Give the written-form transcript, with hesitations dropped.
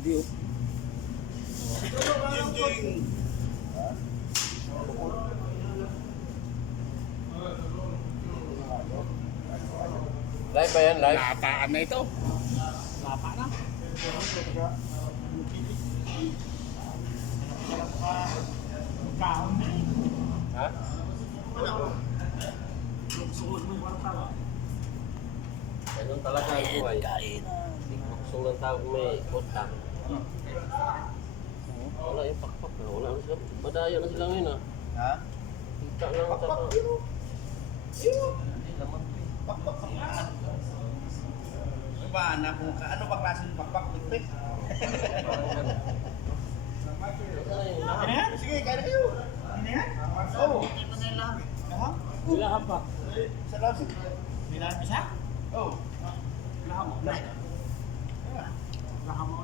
DVD oh. Live ba yan? Live? Lapaan na ito. Lapa na. Kaon na eh. Ha? Suot mo yung tawa. Ganun talaga ang buhay. Kain na. Gusto ng tao may utang. Wala yung pakpak na. Wala na sila. Madaya na sila ngayon ah. Ha? Kita lang ang tapa. Ba, na kung ano ba klase ng pakpak ligpit? Ano yan? Sige, kaya na kayo. Ano yan? Oo. Ito na yung lahat. Aha. Lahat pa. Sa loob. May lahat isa? Oo. Lahat mo. Lahat mo.